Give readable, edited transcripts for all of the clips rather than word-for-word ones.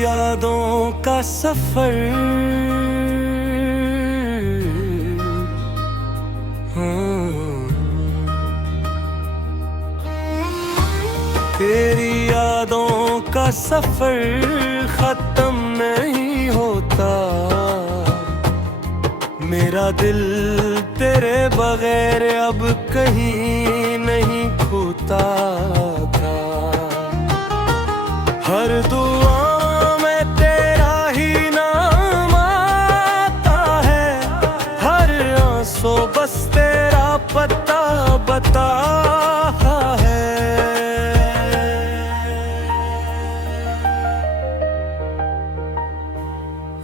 यादों का सफर। तेरी यादों का सफर खत्म नहीं होता। मेरा दिल तेरे बगैर अब कहीं नहीं खोता था। हर दुआ में तेरा ही नाम आता है, हर आंसू बस तेरा पता बता है।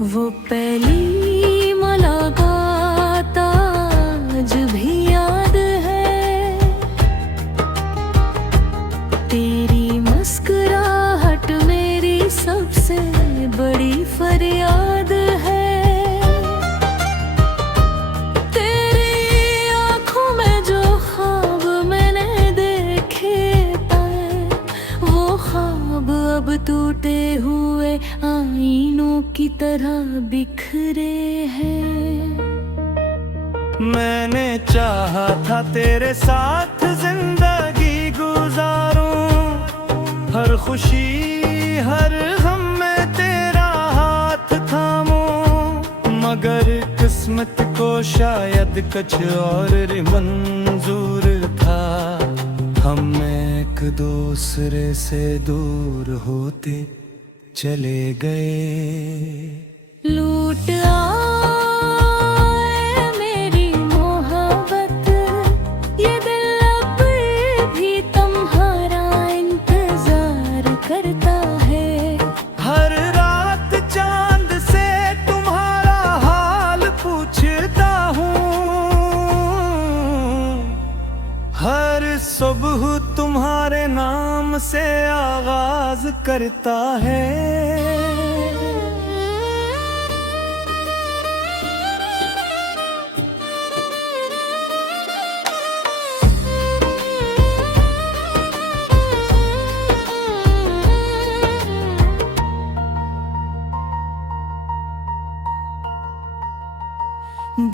वो पहली मुलाकात आज भी याद है। तेरी मुस्कुराहट मेरी सबसे बड़ी फरियाद है। तेरी आँखों में जो ख्वाब मैंने देखे पाए, वो ख्वाब अब टूटे हुए आईनों की तरह बिखरे हैं। मैंने चाहा था तेरे साथ जिंदगी गुजारूं, हर खुशी हर गम में तेरा हाथ थामूं। मगर किस्मत को शायद कुछ और मंजूर था। हम एक दूसरे से दूर होते चले गए। लूट आए मेरी मोहब्बत, ये दिल अब भी तुम्हारा इंतजार करता है। हर रात चांद से तुम्हारा हाल पूछता हूँ, हर सुबह तुम्हारे नाम से आगाज करता है।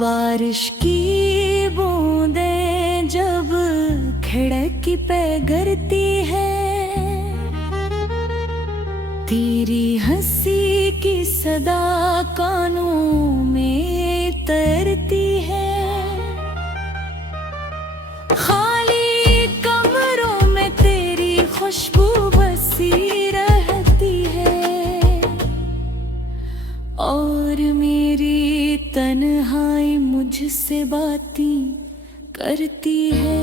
बारिश की बूंदें जब खिड़की पे गिरती है, तेरी हंसी की सदा कानों में तैरती है। खाली कमरों में तेरी खुशबू बसी रहती है, और मेरी तन्हाई मुझसे बातें करती है।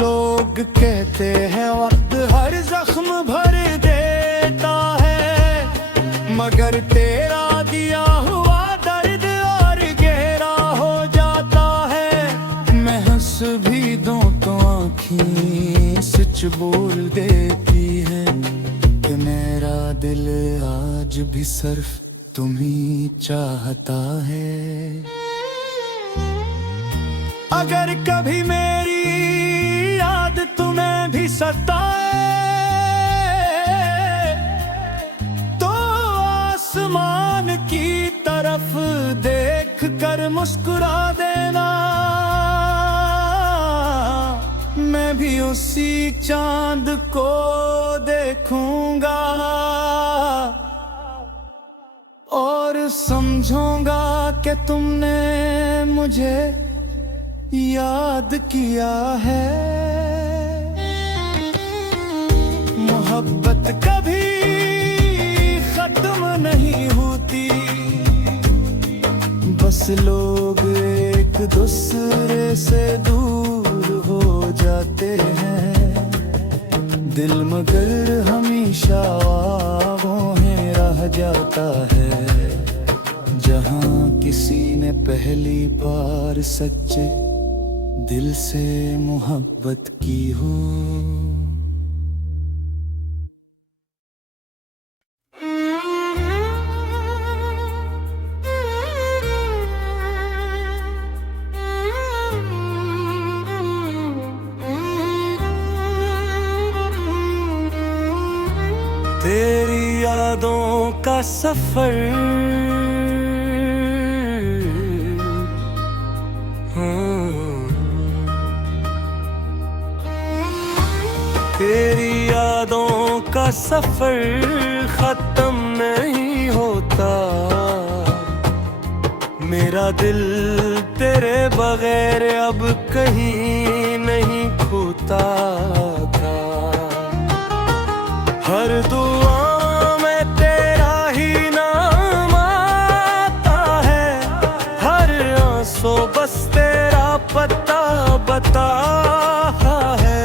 लोग कहते हैं वक्त हर जख्म भर देता है, मगर तेरा दिया हुआ दर्द और गहरा हो जाता है। मैं हंस भी दूं तो आँखें सच बोल देती है कि मेरा दिल आज भी सिर्फ तुम्ही चाहता है। अगर कभी मेरी याद तुम्हें भी सताए, तो आसमान की तरफ देख कर मुस्कुरा देना। मैं भी उसी चांद को देखूंगा और समझूंगा कि तुमने मुझे याद किया है। मोहब्बत कभी खत्म नहीं होती, बस लोग एक दूसरे से दूर हो जाते हैं। दिल मगर हमेशा ख्वाबों में रह जाता है, जहाँ किसी ने पहली बार सच्चे दिल से मोहब्बत की हो। तेरी यादों का सफर, तेरी यादों का सफर खत्म नहीं होता। मेरा दिल तेरे बगैर अब कहीं नहीं खोता था। हर दुआ में तेरा ही नाम आता है, हर आंसू बस तेरा पता बताता है।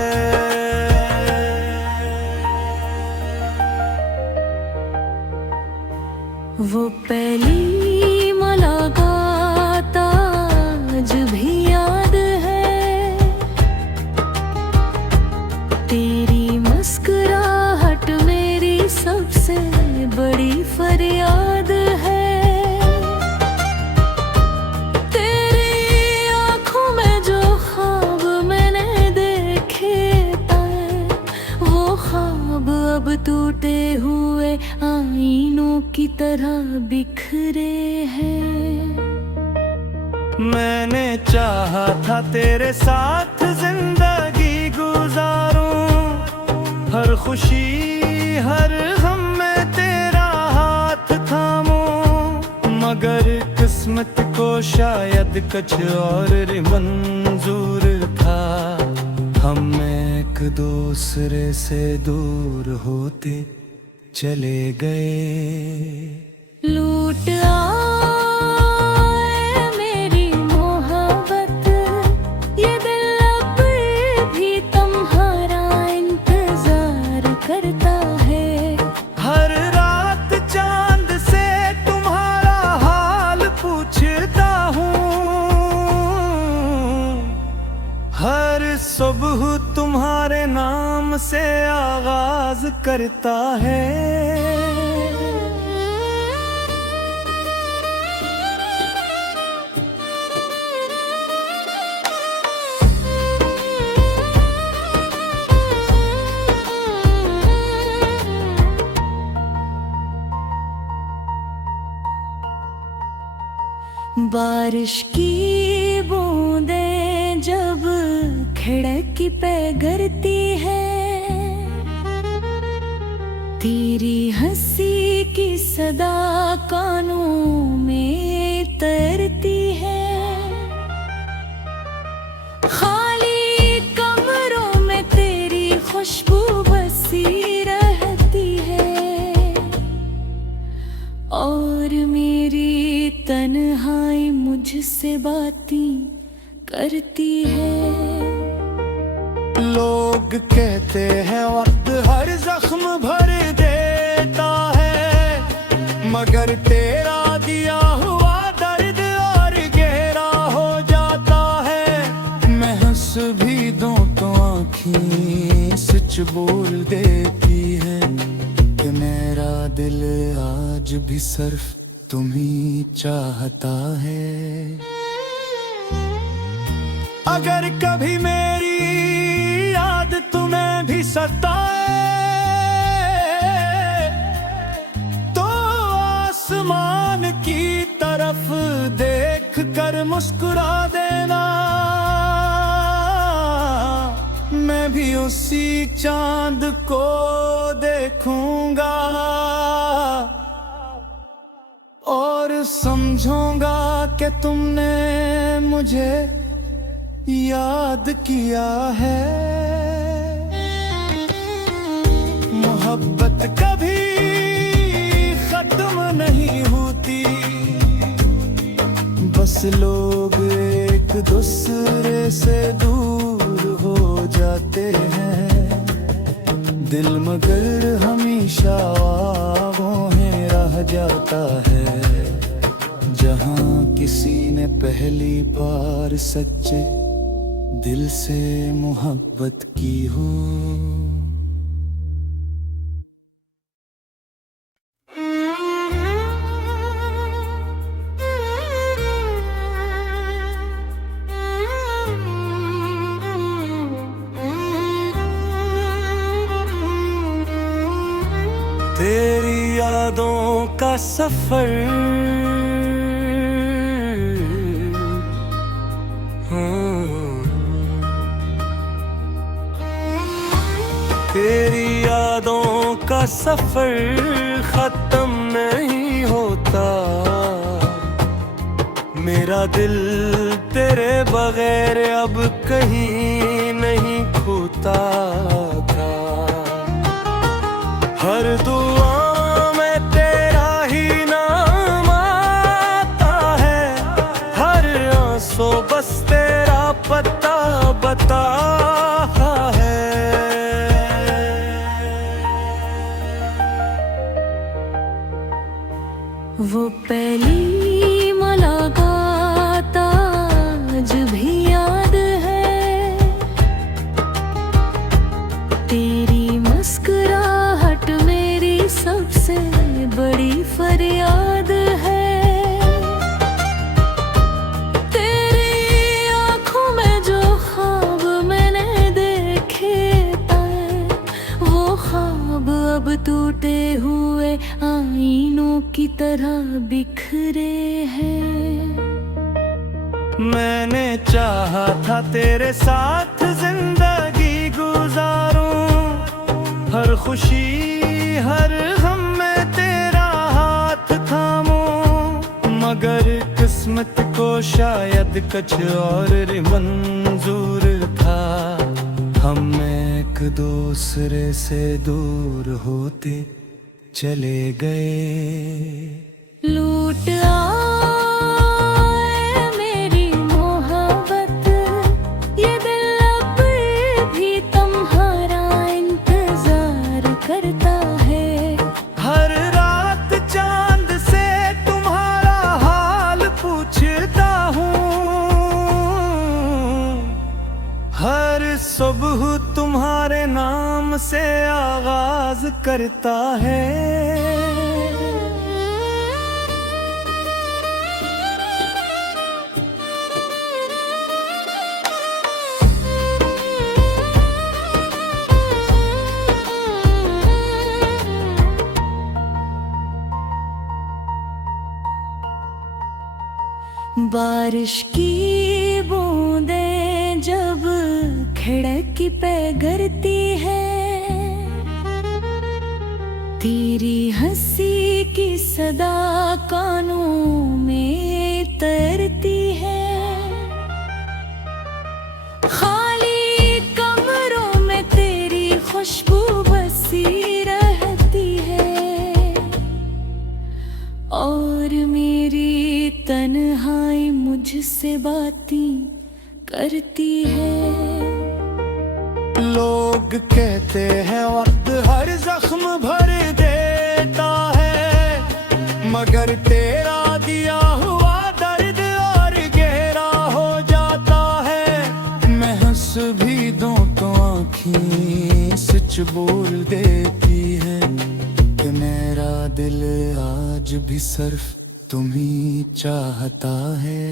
वो पहली मुलाकात आज भी याद है, तेरी मुस्कुराहट मेरी सबसे बड़ी फरियाद है। तेरी आँखों में जो ख्वाब मैंने देखे थे, वो ख्वाब अब टूटे हुए आईनों की तरह बिखरे हैं। मैंने चाहा था तेरे साथ जिंदगी गुजारूं, हर खुशी हर गम में तेरा हाथ थामूं। मगर किस्मत को शायद कुछ और मंजूर था, हम एक दूसरे से दूर होते चले गए। लूट आए मेरी मोहब्बत, ये दिल अब भी तुम्हारा इंतजार करता है। हर रात चांद से तुम्हारा हाल पूछता हूँ, हर सुबह तुम्हारे नाम से आगाज करता है। बारिश की बूंदें जब खिड़की पे गिरती है, तेरी हंसी की सदा कानों में तैरती है। खाली कमरों में तेरी खुशबू बसी रहती है, और मेरी तन्हाई मुझसे बातें करती है। लोग कहते हैं वक्त हर जख्म भर देता है, मगर तेरा दिया हुआ दर्द और गहरा हो जाता है। मैं हंस भी दूं तो आँखें सच बोल देती है कि मेरा दिल आज भी सिर्फ तुम्ही चाहता है। अगर कभी मेरी याद तुम्हें भी सताए, तो आसमान की तरफ देख कर मुस्कुरा देना। मैं भी उसी चांद को देखूंगा और समझूंगा कि तुमने मुझे याद किया है। मोहब्बत कभी खत्म नहीं होती, बस लोग एक दूसरे से दूर हो जाते हैं। दिल मगर हमेशा ख्वाबों में रह जाता है, जहाँ किसी ने पहली बार सच्चे दिल से मोहब्बत की हो। तेरी यादों का सफर तेरी यादों का सफर खत्म नहीं होता। मेरा दिल तेरे बगैर अब कहीं नहीं खोता था। हर दुआ में तेरा ही नाम आता है, हर आंसू बस तेरा पता बता है। वो पहली मुलाकात आज भी याद है, तेरी मुस्कुराहट मेरी सबसे बड़ी फरियाद है। तेरी आँखों में जो ख्वाब मैंने देखे पाए, वो ख्वाब अब टूटे हुए आईनों की तरह बिखरे हैं। मैंने चाहा था तेरे साथ जिंदगी गुजारूं, हर खुशी हर गम में तेरा हाथ थामूं। मगर किस्मत को शायद कुछ और मंजूर था, हम एक दूसरे से दूर होते चले गए। लूट आए मेरी मोहब्बत, ये दिल अब भी तुम्हारा इंतजार करता है। हर रात चांद से तुम्हारा हाल पूछता हूँ, हर सुबह तुम्हारे नाम से आगाज करता है। बारिश की बूंदें जब खिड़की पे गिरती है, तेरी हंसी की सदा कानों में तैरती है। खाली कमरों में तेरी खुशबू बसी रहती है, और मेरी तन्हाई मुझसे बातें करती है। लोग कहते हैं वक्त हर जख्म भर देता है, मगर तेरा दिया हुआ दर्द और गहरा हो जाता है। मैं हंस भी दूं तो आँखें सच बोल देती है कि मेरा दिल आज भी सिर्फ तुम्ही चाहता है।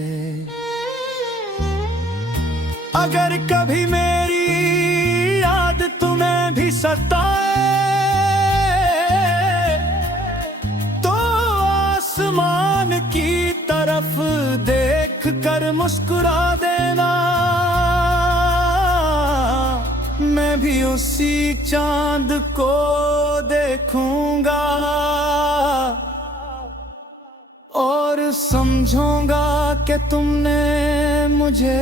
अगर कभी मेरी याद तुम्हें भी सताए, तो आसमान की तरफ देख कर मुस्कुरा देना। मैं भी उसी चांद को देखूंगा और समझूंगा कि तुमने मुझे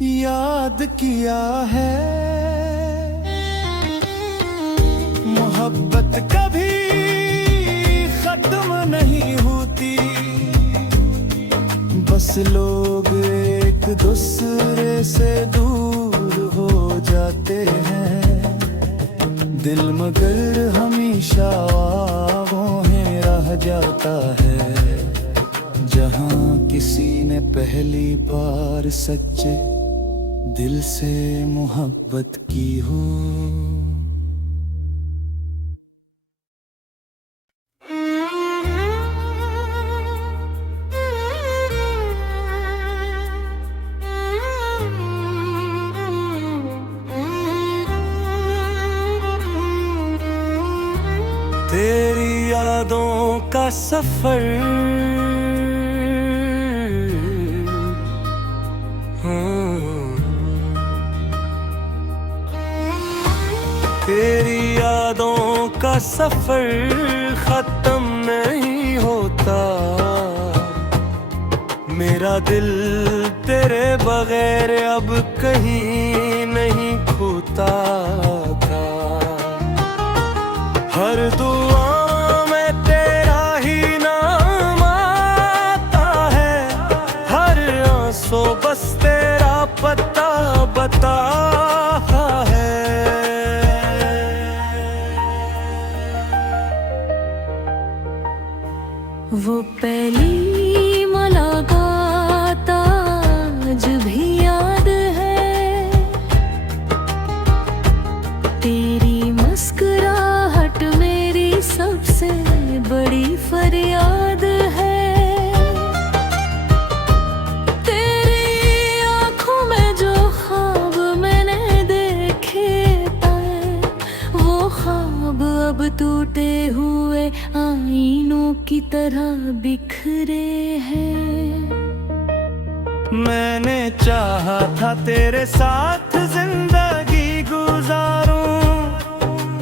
याद किया है। मोहब्बत कभी खत्म नहीं होती, बस लोग एक दूसरे से दूर हो जाते हैं। दिल मगर हमेशा ख्वाबों रह जाता है, जहाँ किसी ने पहली बार सच्चे दिल से मोहब्बत की हो। तेरी यादों का सफर, तेरी यादों का सफर खत्म नहीं होता। मेरा दिल तेरे बगैर अब कहीं नहीं खोता था। हर दुआ में तेरा ही नाम आता है, हर आंसू बस तेरा पता बताता है। वो पहली मुलाकात आज भी याद है, तेरी मुस्कुराहट मेरी सबसे बड़ी फरियाद है। तेरी आंखों में जो ख्वाब मैंने देखे पाए, वो ख्वाब अब टूटे हुए आईनों की तरह बिखरे हैं। मैंने चाहा था तेरे साथ जिंदगी गुजारूं,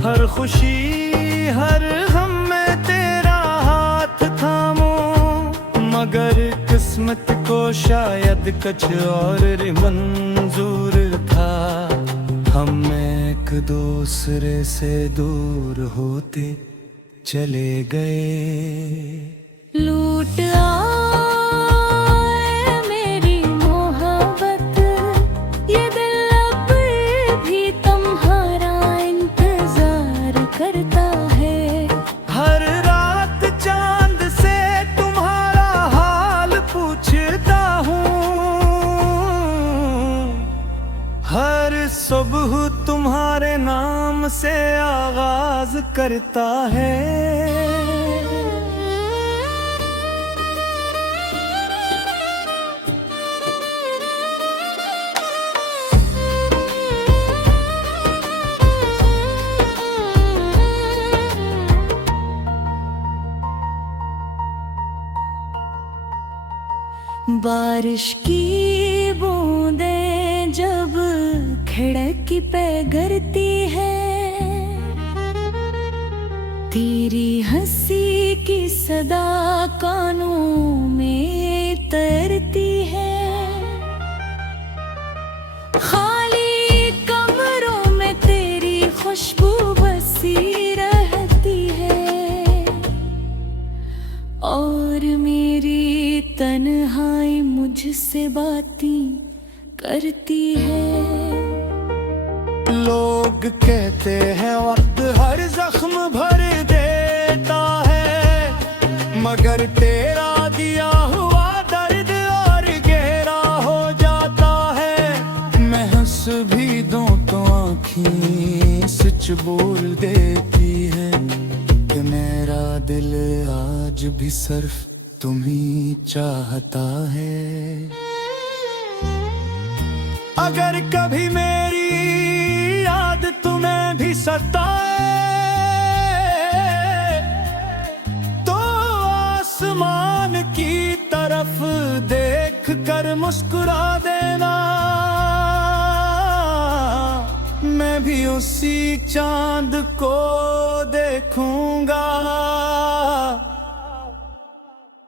हर खुशी हर गम में तेरा हाथ थामूं। मगर किस्मत को शायद कुछ और मंजूर था, हम एक दूसरे से दूर होते चले गए। लूट आए मेरी मोहब्बत, ये दिल अब भी तुम्हारा इंतजार करता है। हर रात चांद से तुम्हारा हाल पूछता हूँ, हर सुबह तुम्हारे नाम से आगाज करता है। बारिश की बूंदें जब खिड़की पे गिरती है, तेरी हंसी की सदा कानों में तैरती है। खाली कमरों में तेरी खुशबू बसी रहती है, और मेरी तन्हाई मुझसे बातें करती है। लोग कहते हैं वक्त हर जख्म भर देता है, मगर तेरा दिया हुआ दर्द और गहरा हो जाता है। मैं हंस भी दूं तो आँखें सच बोल देती है कि मेरा दिल आज भी सिर्फ तुम्ही चाहता है। अगर कभी मेरी याद तुम्हें भी सताए, तो आसमान की तरफ देख कर मुस्कुरा देना। मैं भी उसी चांद को देखूंगा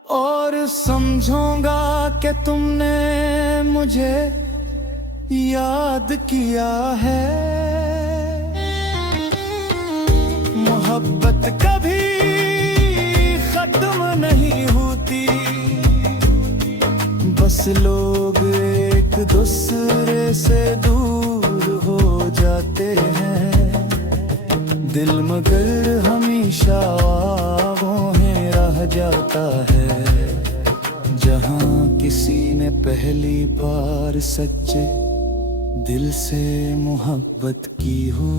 और समझूंगा कि तुमने मुझे याद किया है। मोहब्बत कभी खत्म नहीं होती, बस लोग एक दूसरे से दूर हो जाते हैं। दिल मगर हमेशा ख्वाबों में रह जाता है, जहाँ किसी ने पहली बार सच्चे दिल से मोहब्बत की हो।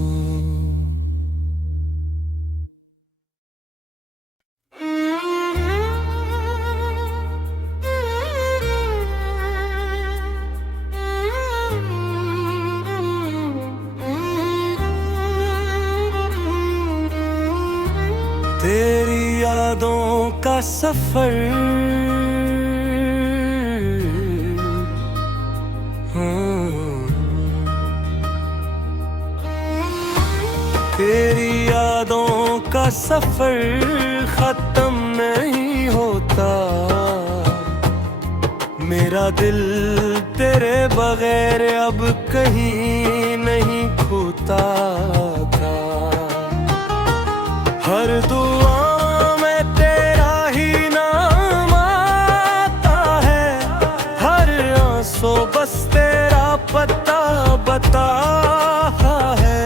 तेरी यादों का सफर, तेरी यादों का सफर खत्म नहीं होता। मेरा दिल तेरे बगैर अब कहीं नहीं खोता था। हर दुआ में तेरा ही नाम आता है, हर आंसू बस तेरा पता बताता है।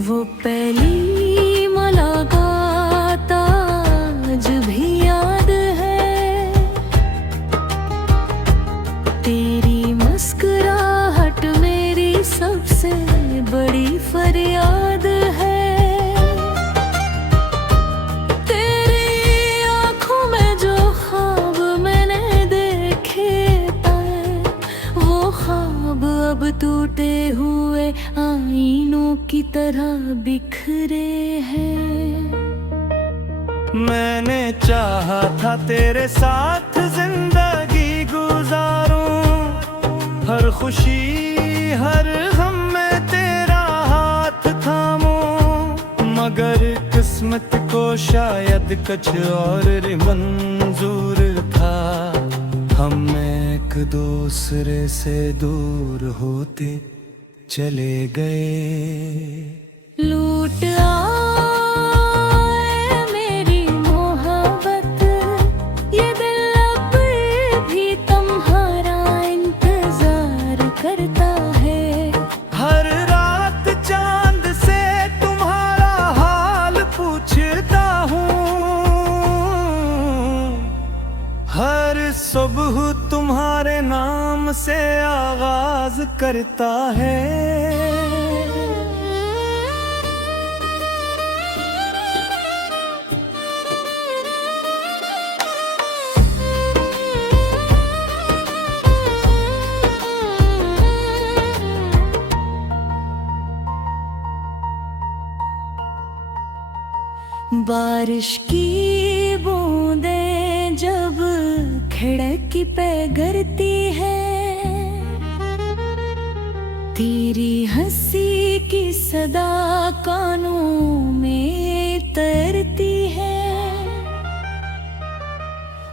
वो पहली मुलाकात आज भी याद है, तेरी मुस्कुराहट मेरी सबसे बड़ी फरियाद है। तेरी आँखों में जो ख्वाब मैंने देखे पाए, वो ख्वाब अब टूटे हुए आईनों की तरह बिखरे हैं। मैंने चाहा था तेरे साथ जिंदगी गुजारूं, हर खुशी हर गम में तेरा हाथ थामूं। मगर किस्मत को शायद कुछ और मंजूर था, हम एक दूसरे से दूर होते चले गए। लूट आए मेरी मोहब्बत, ये दिल अब भी तुम्हारा इंतजार करता है। हर रात चांद से तुम्हारा हाल पूछता हूँ, हर सुबह तुम्हारे नाम से आगाज करता है। बारिश की बूंदें जब खिड़की पे गिरती है, तेरी हंसी की सदा कानों में तैरती है।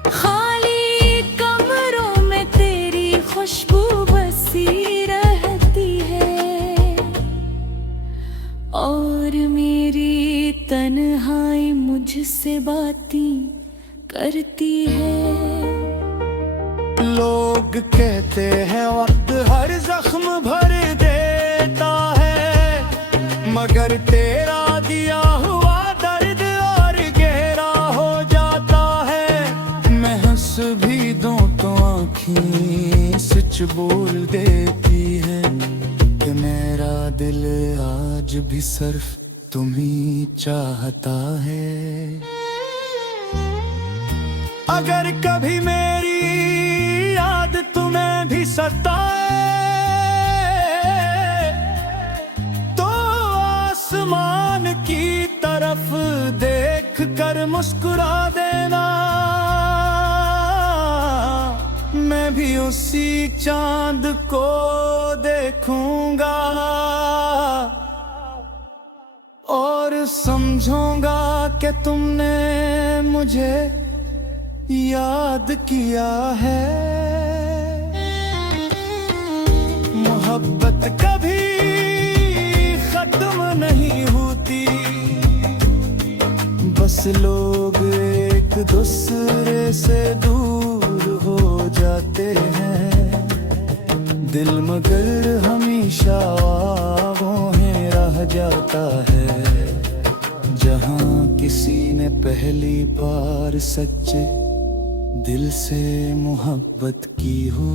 खाली कमरों में तेरी खुशबू बसी रहती है, और मेरी तन्हाई मुझसे बातें करती है। लोग कहते हैं वक्त हर जख्म भर देता है, मगर तेरा दिया हुआ दर्द और गहरा हो जाता है। मैं हंस भी दूं तो आँखें सच बोल देती है कि मेरा दिल आज भी सिर्फ तुम्ही चाहता है। अगर कभी मेरी याद तुम्हें भी सताए, तो आसमान की तरफ देख कर मुस्कुरा देना। मैं भी उसी चांद को देखूंगा और समझूंगा कि तुमने मुझे याद किया है। मोहब्बत कभी खत्म नहीं होती, बस लोग एक दूसरे से दूर हो जाते हैं। दिल मगर हमेशा ख्वाबों रह जाता है, जहाँ किसी ने पहली बार सच्चे दिल से मोहब्बत की हो।